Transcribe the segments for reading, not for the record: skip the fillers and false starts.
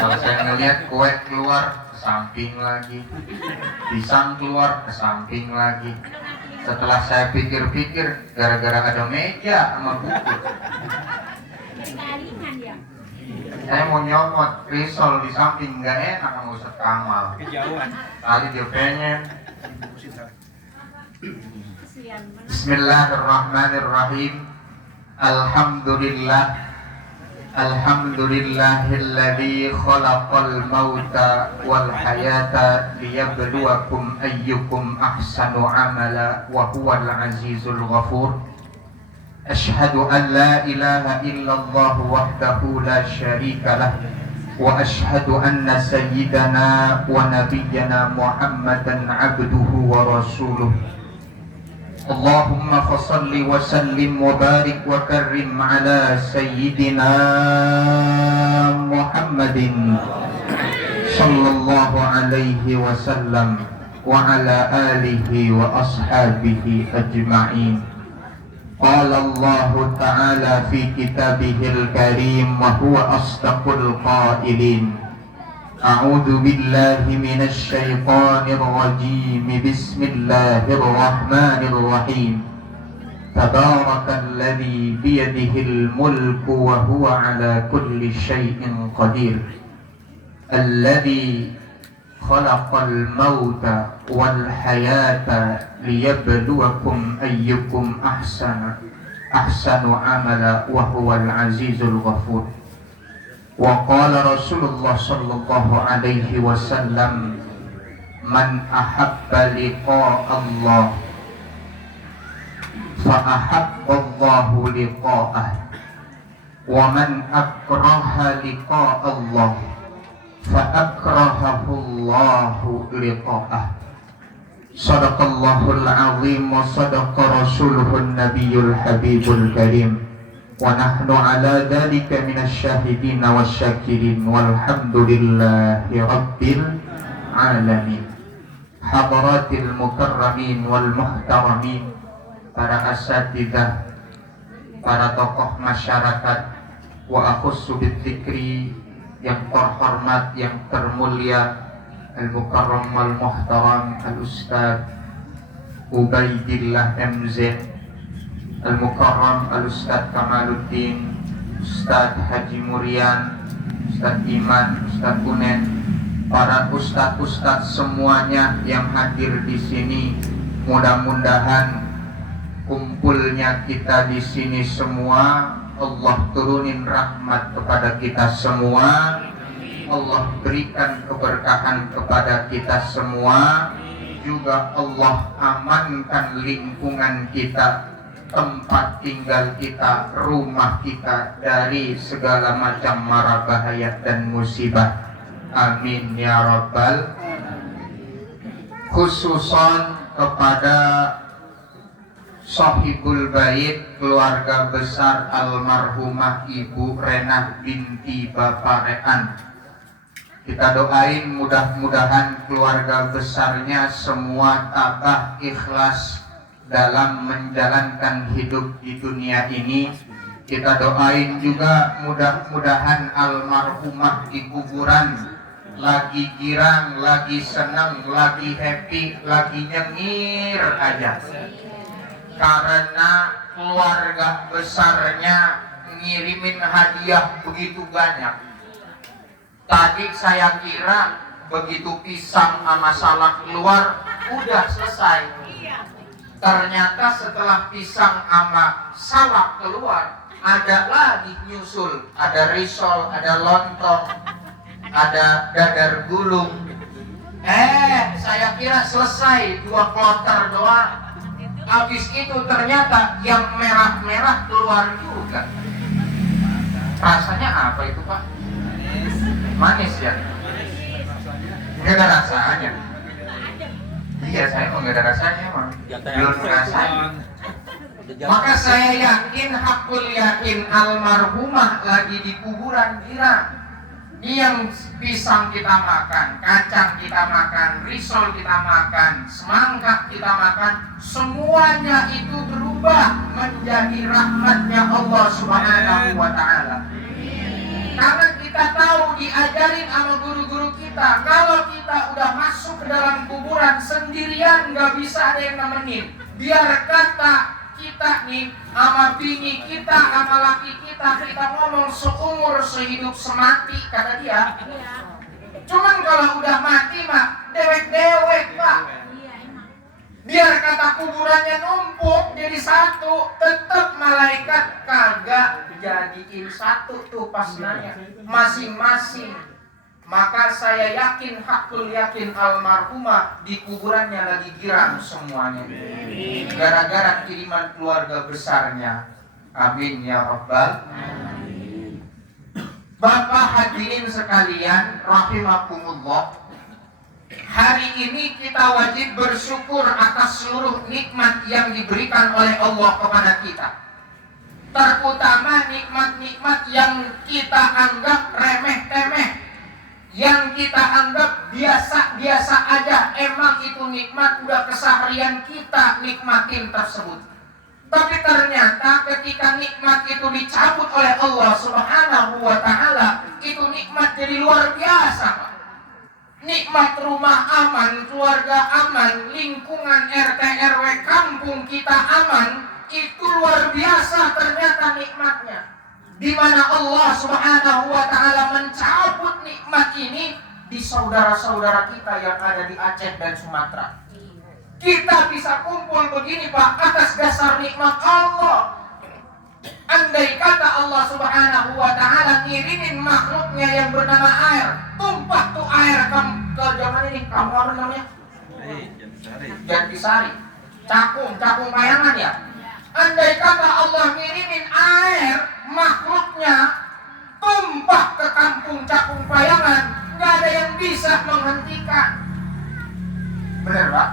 Kalau saya ngelihat kue keluar ke samping lagi, pisang keluar ke samping lagi. Setelah saya pikir-pikir, gara-gara ada meja sama buku, saya mau nyomot risol di samping, nggak enak sama Ustaz Kamal. Kali dia pengen. Bismillahirrahmanirrahim. Alhamdulillahilladzi khalaqal mauta wal hayata liyabluwakum ayyukum ahsanu amala wa huwal azizul ghafur. Ashhadu an la ilaha illallah wahdahu la syarika lah wa ashhadu anna sayyidana wa nabiyyana Muhammadan abduhu wa rasuluh. Allahumma fasalli wa sallim wa barik wa karrim ala sayyidina Muhammadin sallallahu alaihi wasallam wa ala alihi wa ashabihi ajma'in. Qala Allah ta'ala fi kitabihil karim wa huwa asdaqul qailin. A'udzu billahi minasy syaithanir rajim. Bismillahirrahmanirrahim. Tabarakalladzi biyadihil mulku wa huwa ala kulli syai'in qadir. Alladzi khalaqal mauta wal hayata liyabluwakum ayyukum ahsanu amala wa huwal azizul ghafur. Wa qala Rasulullah sallallahu alaihi wasallam, man ahabba liqa Allah fa ahabba Allahu liqa'ah wa man akraha liqa Allah fa akrahahu Allahu liqa'ah. Sadaqallahul azim wa sadaqa rasuluhun nabiyul habibul karim. Wa nahnu ala dhalika minasy syahidin wasyakirin walhamdulillahi rabbil alamin. Hadaratil mukarramin wal muhtaramin, para asatidzah, para tokoh masyarakat, wa akhussu bidzikri, yang terhormat, yang termulia, al-mukarram wal muhtaram al-ustaz Ubaidillah MZ, Al-Mukarram Al-Ustaz Kamaluddin, Ustaz Haji Murian, Ustaz Iman, Ustaz Kunen, para ustaz-ustaz semuanya yang hadir di sini. Mudah-mudahan kumpulnya kita di sini semua, Allah turunin rahmat kepada kita semua, Allah berikan keberkahan kepada kita semua, juga Allah amankan lingkungan kita, tempat tinggal kita, rumah kita dari segala macam mara bahaya dan musibah. Amin ya rabbal. Khususan kepada sahibul bait, keluarga besar almarhumah Ibu Renah binti Bapak Rean. Kita doain mudah-mudahan keluarga besarnya semua tabah ikhlas dalam menjalankan hidup di dunia ini. Kita doain juga mudah-mudahan almarhumah di kuburan lagi girang, lagi senang, lagi happy, lagi nyengir aja, karena keluarga besarnya ngirimin hadiah begitu banyak. Tadi saya kira begitu pisang sama salak keluar udah selesai. Ternyata setelah pisang sama salak keluar, ada lagi nyusul, ada risol, ada lontong, ada dadar gulung. Saya kira selesai 2 kloter doang. Habis itu ternyata yang merah-merah keluar juga. Rasanya apa itu, Pak? Manis ya? Gak ada rasanya. Iya, saya mau gak ada rasanya emang. Belum ngerasain. Maka saya yakin, hakul yakin, almarhumah lagi di kuburan girang. Yang pisang kita makan, kacang kita makan, risol kita makan, semangka kita makan, semuanya itu berubah menjadi rahmatnya Allah Subhanahu wa ta'ala. Karena kita tahu diajarin sama guru-guru kita, kalau kita udah masuk ke dalam kuburan sendirian nggak bisa ada yang nemenin. Biar kata kita nih sama bini kita, sama laki kita ngomong seumur sehidup semati kata dia. Cuman kalau udah mati mah dewek-dewek Pak. Biar kata kuburannya numpuk jadi satu, tetap malaikat kagak jadiin satu tuh pas nanya masing-masing. Maka saya yakin, hakul yakin almarhumah di kuburannya lagi girang semuanya. Gara-gara kiriman keluarga besarnya. Amin ya Rabbal. Bapak hadirin sekalian, rahimakumullah. Hari ini kita wajib bersyukur atas seluruh nikmat yang diberikan oleh Allah kepada kita. Terutama nikmat-nikmat yang kita anggap remeh-temeh, yang kita anggap biasa-biasa aja. Emang itu nikmat, udah keseharian kita nikmatin tersebut. Tapi ternyata ketika nikmat itu dicabut oleh Allah Subhanahu wa ta'ala, itu nikmat jadi luar biasa Pak. Nikmat rumah aman, keluarga aman, lingkungan RT RW kampung kita aman, itu luar biasa ternyata nikmatnya. Di mana Allah Subhanahu wa ta'ala mencabut nikmat ini di saudara-saudara kita yang ada di Aceh dan Sumatera. Kita bisa kumpul begini Pak atas dasar nikmat Allah. Andai kata Allah Subhanahu wa ta'ala ngirimin makhluknya yang bernama air, tumpah tuh air ke zaman ini, kamu apa namanya? Jatisari, cakung payangan ya. Andai kata Allah ngirimin air makhluknya tumpah ke kampung cakung payangan, nggak ada yang bisa menghentikan. Bener Pak?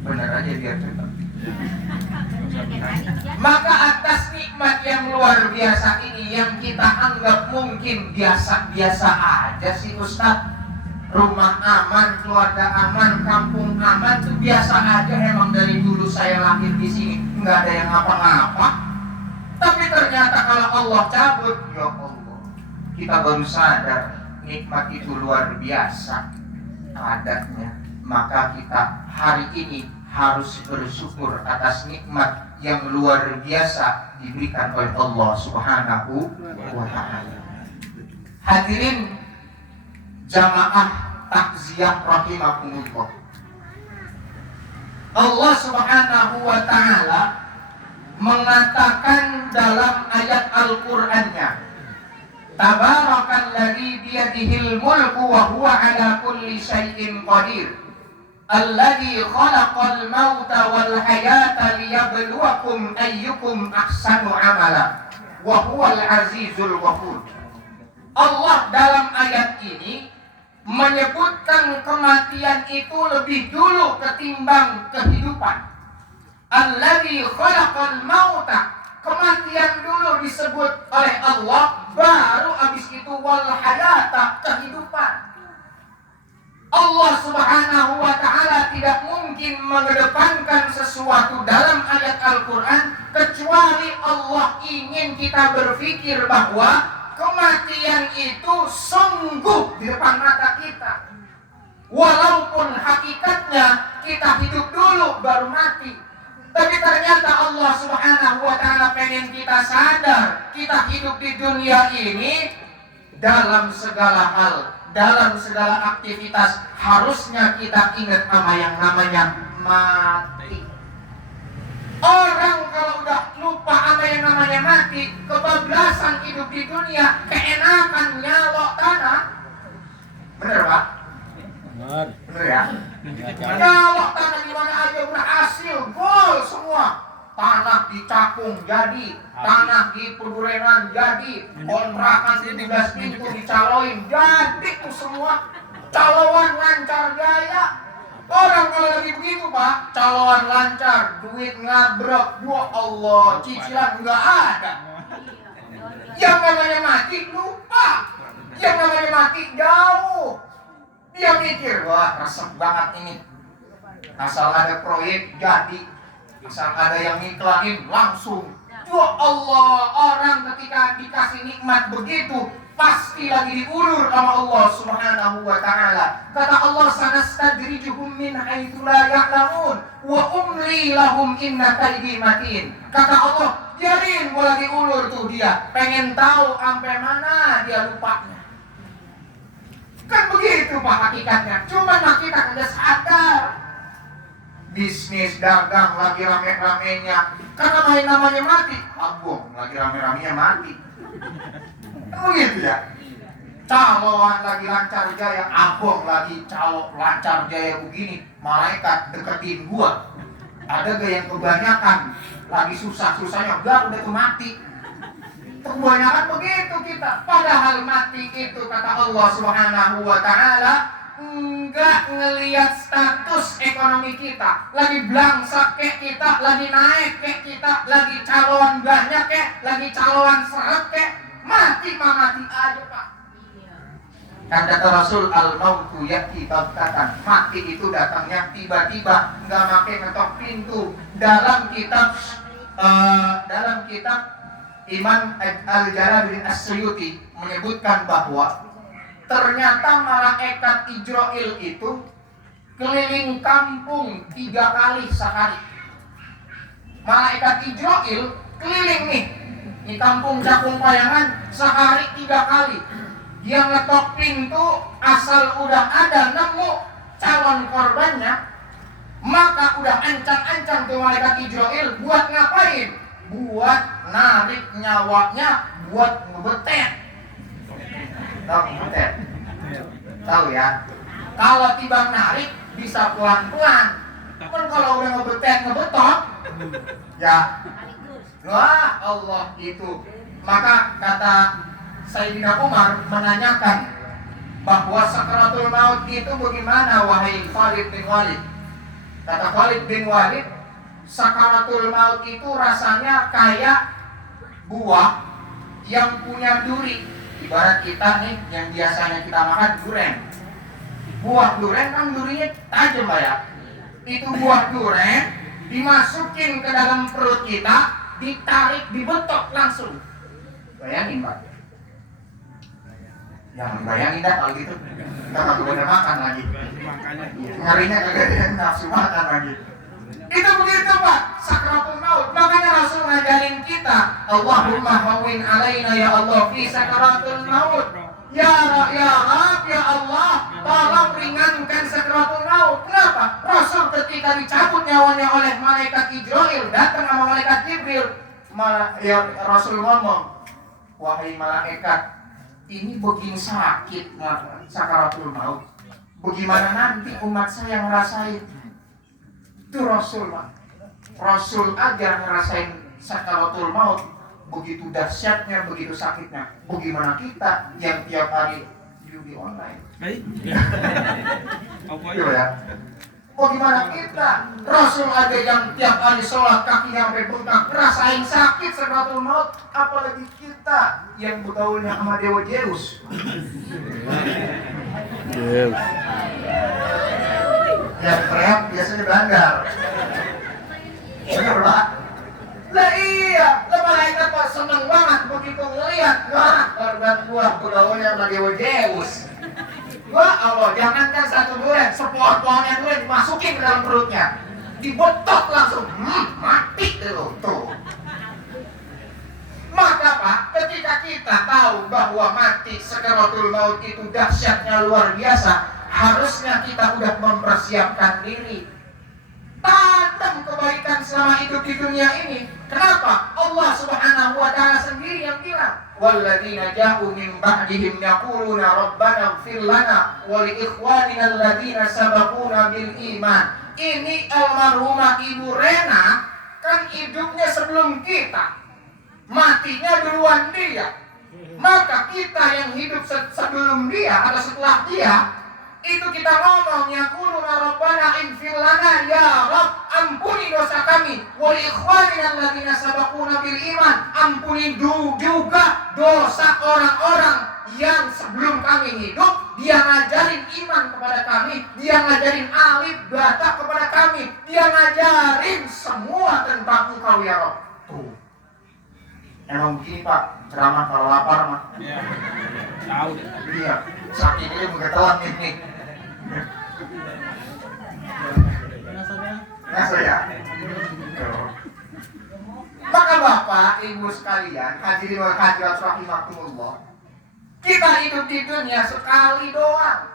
Bener aja biar cerita. Maka atas nikmat yang luar biasa ini yang kita anggap mungkin biasa-biasa aja sih Ustaz. Rumah aman, keluarga aman, kampung aman itu biasa aja. Emang dari dulu saya lahir di sini nggak ada yang ngapa-ngapa. Tapi ternyata kalau Allah cabut, ya Allah, kita baru sadar nikmat itu luar biasa adatnya. Maka kita hari ini harus bersyukur atas nikmat yang luar biasa diberikan oleh Allah Subhanahu wa ta'ala. Hadirin jamaah takziah rahimakumullah. Allah Subhanahu wa ta'ala mengatakan dalam ayat Al-Qur'annya, Tabarakalladzi biyadihil mulku wa huwa ala kulli syai'in qadir. Alladzi khalaqal mauta wal hayata liyabluwakum ayyukum ahsanu amala wa huwal azizul ghafur. Allah dalam ayat ini menyebutkan kematian itu lebih dulu ketimbang kehidupan. Alladzi khalaqal mauta, kematian dulu disebut oleh Allah, baru habis itu wal hayata, kehidupan. Allah Subhanahu wa ta'ala tidak mungkin mengedepankan sesuatu dalam ayat Al-Quran kecuali Allah ingin kita berpikir bahwa kematian itu sungguh di depan mata kita. Walaupun hakikatnya kita hidup dulu baru mati, tapi ternyata Allah Subhanahu wa ta'ala pengen kita sadar kita hidup di dunia ini dalam segala hal, dalam segala aktivitas harusnya kita ingat sama yang namanya mati. Orang kalau udah lupa sama yang namanya mati, kebablasan hidup di dunia, keenakan nyalok tanah. Bener Pak? Bener ya? Nyalok tanah di mana aja udah hasil, gol semua. Tanah di Cakung jadi, tanah di Perburenan jadi, kontrakan di 12 pintu dicaloin jadi tuh semua. Caloan lancar jaya. Orang kalau lagi begitu Pak, caloan lancar, duit ngabrek, ya Allah, cicilan nggak ada. Yang namanya mati lupa, yang namanya mati jauh. Dia mikir, wah resep banget ini. Asal ada proyek jadi, asal ada yang ngiklanin langsung. Ya Allah, orang ketika dikasih nikmat begitu pasti lagi diulur sama Allah Subhanahu wa taala. Kata Allah, sanastadrijuhum min haitsu la ya'lamun wa umli lahum inna kaidi matin. Kata Allah, biarin gua lagi ulur tuh dia, pengen tahu sampai mana dia lupanya. Kan begitu Pak hakikatnya. Cuma kita enggak sadar. Bisnis dagang lagi rame-ramenya, karena main namanya mati. Abang lagi rame-ramenya mati. Begitu ya. Caloan lagi lancar jaya, abang lagi calo lancar jaya begini, malaikat deketin gua. Ada gak yang kebanyakan lagi susah-susahnya, udah tuh mati. Kebanyakan begitu kita. Padahal mati itu kata Allah Subhanahu wa taala enggak ngelihat status ekonomi kita, lagi blangsak kayak kita, lagi naik kayak kita, lagi caloan banyak kayak, lagi caloan seret kayak, mati aja Pak. Kan kata Rasul, al-mautu ya'ti baghtatan, mati itu datangnya tiba-tiba, nggak pakai ngetok pintu. Dalam kitab Imam Al-Jalaluddin As-Suyuti menyebutkan bahwa ternyata malaikat Ijrail itu keliling kampung 3 kali sehari. Malaikat Ijrail keliling nih di kampung Cakung Payangan sehari 3 kali. Dia ngetok pintu, asal udah ada nemu calon korbannya, maka udah ancang-ancang tuh malaikat Ijrail buat ngapain? Buat narik nyawanya, buat ngebetet. Tahu ngebetet? Tahu ya? Kalau tiba narik bisa pelan-pelan. Kan kalau udah ngebetot, ya, wah Allah itu. Maka kata Sayyidina Umar menanyakan bahwa sakaratul maut itu bagaimana wahai Khalid bin Walid? Kata Khalid bin Walid, sakaratul maut itu rasanya kayak buah yang punya duri. Ibarat kita nih yang biasanya kita makan durian. Buah durian kan durinya tajam Pak ya. Itu buah durian dimasukin ke dalam perut kita, ditarik, dibetok langsung. Bayangin Pak. Jangan bayangin dah kalau gitu. Kita kagak boleh makan lagi. Ngerinya kagak ada yang nafsu makan lagi. Itu begitu Pak, sakaratul maut. Makanya Rasul ngajarin kita, Allahumma hawwin alaina ya Allah fi sakaratul maut. Ya Rab, ya Allah, tolong ringankan sakaratul maut. Kenapa? Rasul ketika dicabut nyawanya oleh malaikat Ijrail, datang sama malaikat Jibril. Ya Rasul ngomong, wahai malaikat, ini begini sakit sakaratul maut. Bagaimana nanti umat saya ngerasain? Itu Rasul Pak. Rasul aja ngerasain sakaratul maut, begitu dahsyatnya, begitu sakitnya. Bagaimana kita yang tiap hari judi online? Itu ya. Bagaimana kita? Rasul aja yang tiap hari sholat kakinya sampai bengkak, ngerasain sakit sakaratul maut. Apalagi kita yang bergaulnya sama Dewa Zeus. Yang teriak biasanya bandar. Benar Pak? Lah iya, lah malaikat Pak seneng banget begitu ngeliat, wah korban gua bergaulnya sama Dewa Zeus. Wah Allah, jangankan satu durian, sepohon-pohonnya durian dimasukin ke dalam perutnya, dibetok langsung, mati tuh. Maka Pak, ketika kita tahu bahwa mati sakaratul maut itu dahsyatnya luar biasa, harusnya kita udah mempersiapkan diri. Tanam kebaikan selama hidup di dunia ini. Kenapa? Allah Subhanahu wa taala sendiri yang bilang, walladzina ja'u min ba'dihim yaquluna rabbana ighfir lana wa li ikhwanina alladzina sabaquna bil iman. Ini almarhumah Ibu Rena kan hidupnya sebelum kita, matinya duluan dia. Maka kita yang hidup sebelum dia atau setelah dia, itu kita ngomong yaquluna rabbana ighfir lana, ya Rabb ampuni dosa kami, wa li ikhwanina alladzina sabaquna bil iman, ampuni juga dosa orang-orang yang sebelum kami hidup dia ngajarin iman kepada kami, dia ngajarin alif bata kepada kami, dia ngajarin semua tentang Engkau ya Rabb. Tuh. Emang begini Pak, ceramah kalau lapar mah. Tahu deh. Iya, saking ini mengetahuan ini. Nasa ya. Maka Bapak, Ibu sekalian, hadirin wal hadirat rahimakumullah, kita hidup di dunia sekali doang.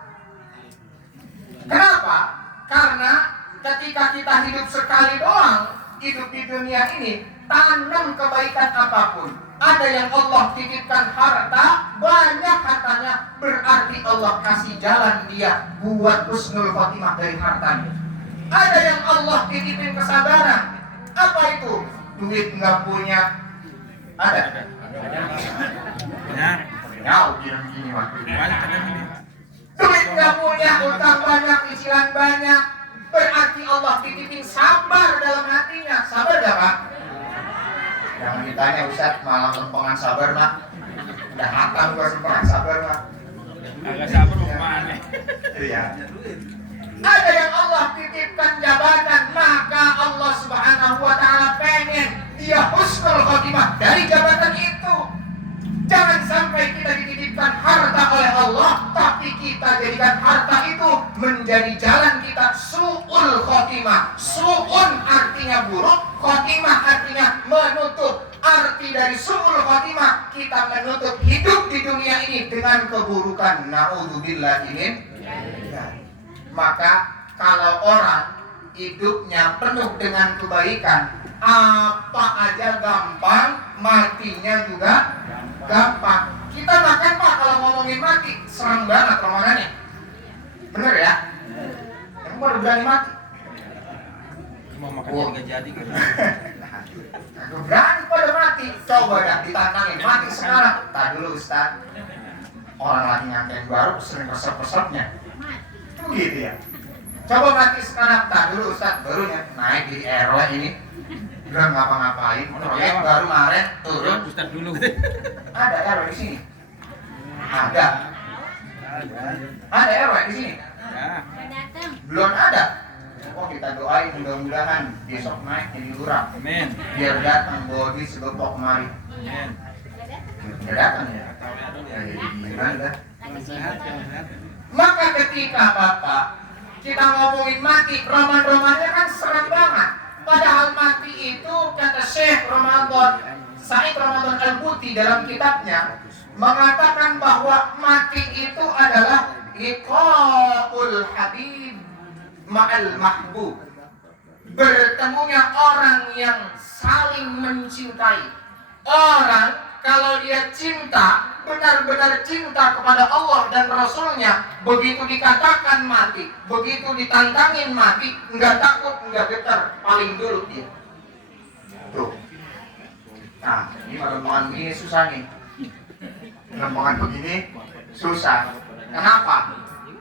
Kenapa? Karena ketika kita hidup sekali doang, hidup di dunia ini, tanam kebaikan apapun. Ada yang Allah titipkan harta, banyak hartanya, berarti Allah kasih jalan dia buat husnul khotimah dari hartanya. Ada yang Allah titipin kesabaran. Apa itu? Duit nggak punya. Ada? Benar. Nyau bilang gini mah. Banyak kadang ini. Duit nggak punya, utang banyak, cicilan banyak, berarti Allah titipin sabar dalam hatinya. Sabar gak Pak? Jangan ditanya Ustaz, malah lempengan sabar Mak. Udah hatam gua lempengan sabar Mak. Agak sabar mau kemana? Iya. Ada yang Allah titipkan jabatan, maka Allah Subhanahu wa ta'ala pengen dia husnul khotimah dari jabatan itu. Jangan sampai kita dititipkan harta oleh Allah, tapi kita jadikan harta itu menjadi jalan kita su'ul khotimah. Su'un artinya buruk, khotimah artinya menutup. Arti dari su'ul khotimah, kita menutup hidup di dunia ini dengan keburukan. Na'udzubillah min. Maka kalau orang hidupnya penuh dengan kebaikan, apa aja gampang, matinya juga gampang. Kita makan Pak, kalau ngomongin mati serem banget omongannya. Bener ya? Kamu baru berani mati? Mau makannya nggak jadi gitu. Aku berani pada mati. Coba dah ditantangin mati sekarang. Tak dulu Ustaz. Orang lagi ngantein baru sering resep-resepnya. Gitu ya. Coba mati sekarang, tak dulu Ustaz, baru naik di RW ini, belum ngapa-ngapain, proyek baru kemarin turun. Ustaz dulu. Ada RW di sini? Ada. Ada RW di sini? Ya. Belum ada. Oh kita doain mudah-mudahan besok naik jadi lurah. Amin. Biar datang bodi segepok kemari. Amin. Udah datang ya? Ya gimana dah? Sehat, sehat. Maka ketika Bapak kita ngomongin mati, roman-romannya kan serem banget. Padahal mati itu kata Syekh Said Ramadan Al-Buti dalam kitabnya mengatakan bahwa mati itu adalah liqa'ul habib ma'al mahbub. Bertemunya orang yang saling mencintai. Orang kalau dia cinta, benar-benar cinta kepada Allah dan Rasulnya, begitu dikatakan mati, begitu ditantangin mati, nggak takut, nggak getar, paling dulu dia. Tuh. Nah, ini lempengan begini susah nih. Lempengan begini susah. Kenapa?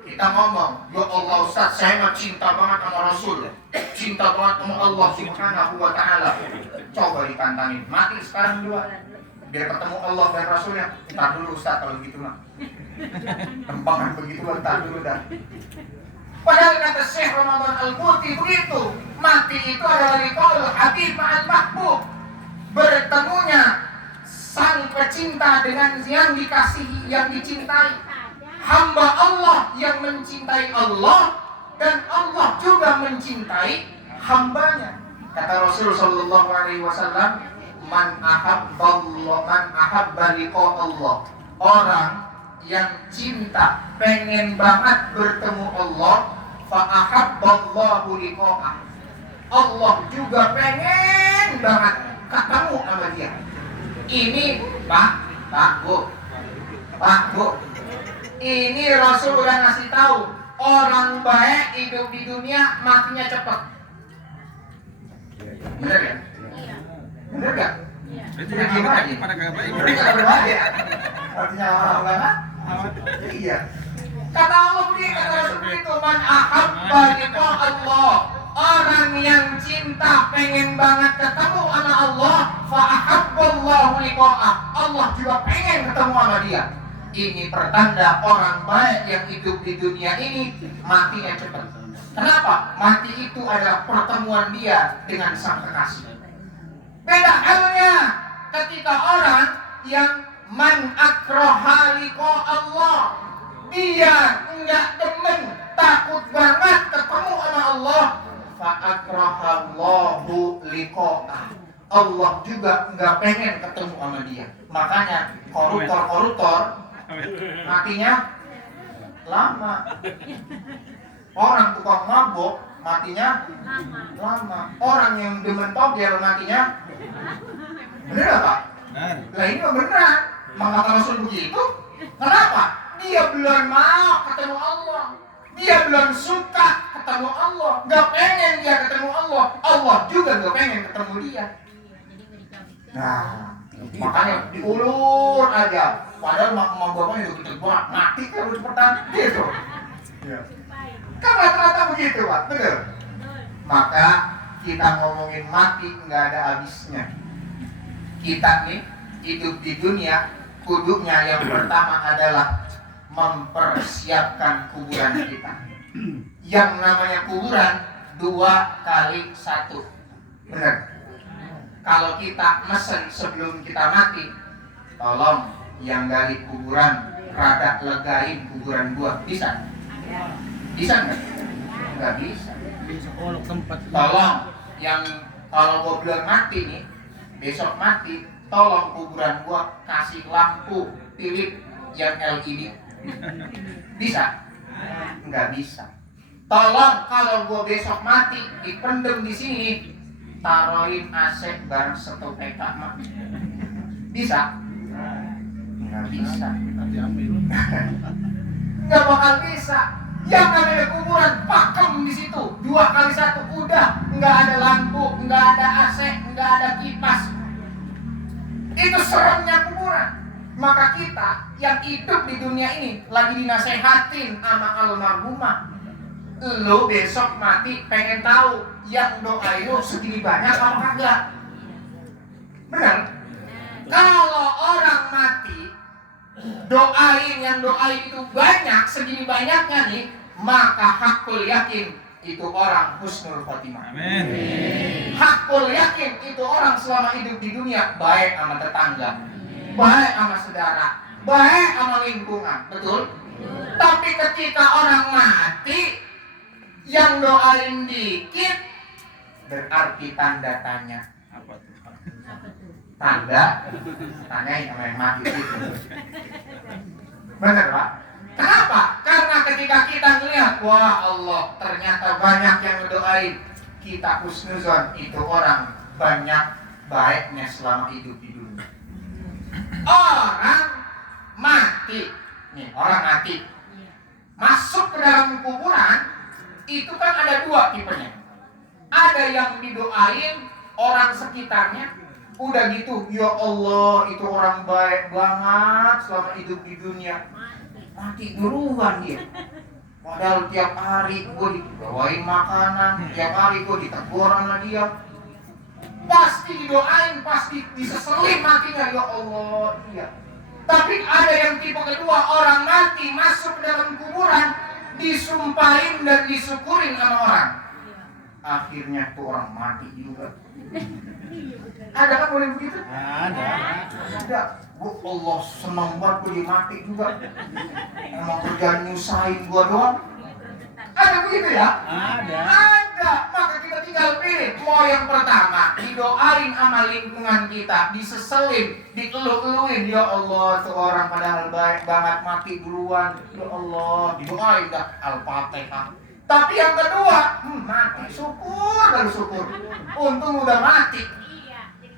Kita ngomong, ya Allah Ustaz, saya mah cinta banget sama Rasul, cinta banget sama Allah Subhanahu wa ta'ala. Coba ditantangin, mati sekarang juga. Biar ketemu Allah dan Rasulnya. Entar dulu Ustaz kalau gitu mah. Tempangan begitu entar dulu dah. Padahal kata Syekh Ramadan Al-Buti begitu. Mati itu adalah liqa'ul habib ma'al mahbub. Bertemunya sang pecinta dengan yang dikasihi, yang dicintai. Hamba Allah yang mencintai Allah dan Allah juga mencintai hambanya. Kata Rasul sallallahu alaihi wasallam, man ahabba liqa Allah. Orang yang cinta, pengen banget bertemu Allah, fa ahabballahu liqa'ah. Allah juga pengen banget ketemu sama dia. Ini Pak, Bu. Ini Rasul udah ngasih tahu, orang baik hidup di dunia matinya cepat. Bener ya? Bener gak? Itu yang lagi pada kagak baik. Ini kagak berbahaya. Artinya orang banget? Iya. Kata Allah begitu, kata Rasul begitu, man ahabba liqa Allah. Orang yang cinta pengen banget ketemu sama Allah, fa ahabballahu liqa'ah. Allah juga pengen ketemu sama dia. Ini pertanda orang baik yang hidup di dunia ini matinya cepat. Kenapa? Mati itu adalah pertemuan dia dengan sang kekasih. Beda halnya ketika orang yang man akraha liqa Allah, dia enggak demen, takut banget ketemu sama Allah, fa akrahallahu liqa'ah, Allah juga enggak pengen ketemu sama dia. Makanya koruptor matinya lama. Orang tukang mabok matinya lama. Orang yang demen togel matinya bener gak Pak? Benar. Lah ini mah beneran. Mengapa Rasul begitu? Kenapa? Dia belum mau ketemu Allah. Dia belum suka ketemu Allah. Gak pengen dia ketemu Allah. Allah juga gak pengen ketemu dia. Nah, makanya diulur aja. Padahal mak bapaknya udah gede banget, mati kan udah cepetan gitu. Ya. Kan rata-rata begitu Pak, betul? Maka kita ngomongin mati nggak ada habisnya. Kita nih hidup di dunia, kudunya yang pertama adalah mempersiapkan kuburan kita. Yang namanya kuburan 2 kali 1. Benar? Kalau kita mesen sebelum kita mati, tolong yang dari kuburan rada legain kuburan gua, bisa? Bisa nggak? Nggak bisa. Tolong yang kalau gua belum mati nih, besok mati, tolong kuburan gua kasih lampu tilip yang LED. Bisa? Nggak bisa. Tolong kalau gua besok mati dipendem di sini, taruhin AC bareng satu PK mah. Bisa? Nggak bisa. Nggak bakal bisa. Yang namanya kuburan pakem di situ 2 kali 1 udah, nggak ada lampu, nggak ada AC, nggak ada kipas. Itu seremnya kuburan. Maka kita yang hidup di dunia ini lagi dinasehatin sama almarhumah. Lo besok mati pengen tahu yang doain lo segini banyak apa kagak? Benar? Kalau orang mati doain yang doain itu banyak, segini banyaknya nih, maka hakul yakin itu orang husnul khotimah. Amin. Hakul yakin itu orang selama hidup di dunia baik sama tetangga, baik sama saudara, baik sama lingkungan, betul? Tapi ketika orang mati yang doain dikit, berarti tanda tanya. Apa tuh? Tanyain sama yang mati itu. Bener Pak? Kenapa? Karena ketika kita ngelihat, wah Allah ternyata banyak yang ngedoain, kita husnuzon itu orang banyak baiknya selama hidup di dunia. Orang mati, nih orang mati masuk ke dalam kuburan, itu kan ada 2 tipenya. Ada yang didoain orang sekitarnya, udah gitu, ya Allah itu orang baik banget selama hidup di dunia, mati duluan dia. Padahal tiap hari gue dibawain makanan, tiap hari gue ditegur sama dia, pasti didoain, pasti diseselin matinya, ya Allah iya. Tapi ada yang tipe kedua, orang mati masuk ke dalam kuburan, disumpahin dan disyukurin sama orang, akhirnya tuh orang mati juga. Ada kan boleh begitu? Ada. Ada. Bu Allah senang banget gue dia mati juga. Emang kerjaan nyusahin gua doang. Ada begitu ya? Ada. Ada. Maka kita tinggal pilih. Mau yang pertama didoain sama lingkungan kita, diseselin, dikeluh-keluhin. Ya Allah tuh orang padahal baik banget mati duluan. Ya Allah didoain dah Al-Fatihah. Tapi yang kedua, mati syukur dan syukur. Untung udah mati.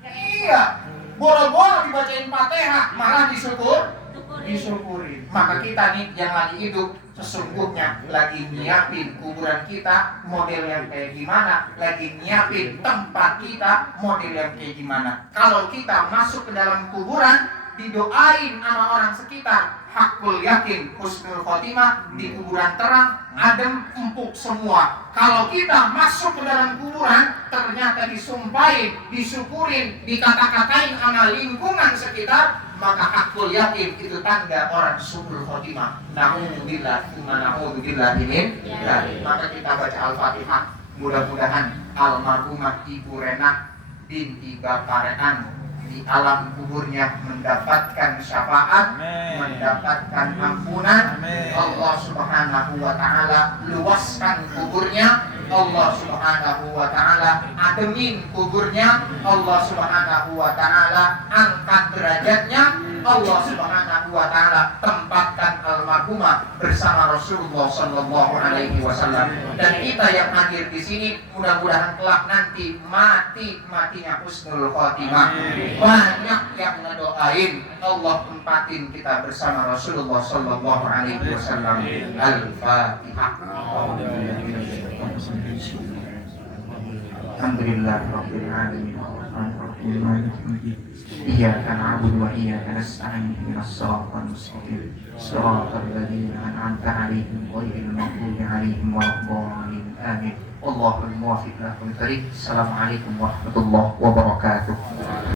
Iya, boro-boro dibacain Fatihah, malah disyukurin. Maka kita nih yang lagi hidup sesungguhnya lagi nyiapin kuburan kita model yang kayak gimana, lagi nyiapin tempat kita model yang kayak gimana. Kalau kita masuk ke dalam kuburan, didoain sama orang sekitar, hakul yakin husnul khotimah, di kuburan terang, adem, empuk semua. Kalau kita masuk ke dalam kuburan, ternyata disumpahin, disyukurin, dikata-katain sama lingkungan sekitar, maka hakul yakin itu tanda orang suhul khotimah. Na'udzubillah, na'udzubillah min dzalik. Maka kita baca Al-Fatihah. Mudah-mudahan almarhumah Ibu Rena binti Bapak Renan di alam kuburnya mendapatkan syafaat, Amin. mendapatkan ampunan. Amin. Allah Subhanahu wa taala luaskan kuburnya, Allah Subhanahu wa taala ademin kuburnya, Allah Subhanahu wa taala angkat derajatnya, Allah Subhanahu wa taala tempatkan almarhumah bersama Rasulullah sallallahu alaihi wasallam. Dan kita yang hadir di sini mudah-mudahan kelak nanti matinya husnul khotimah. Banyak yang ngedoain Allah tempatin kita bersama Rasulullah sallallahu alaihi wasallam. Al-Fatihah. Alhamdulillah rabbil alamin. Iyyaka na'budu wa iyyaka nasta'in ihdinas siratal mustaqim siratal ladzina an'amta 'alaihim ghairil maghdubi 'alaihim waladdallin. Amin. Wallahul muwaffiq ila aqwamit thariq. Assalamualaikum warahmatullahi wabarakatuh.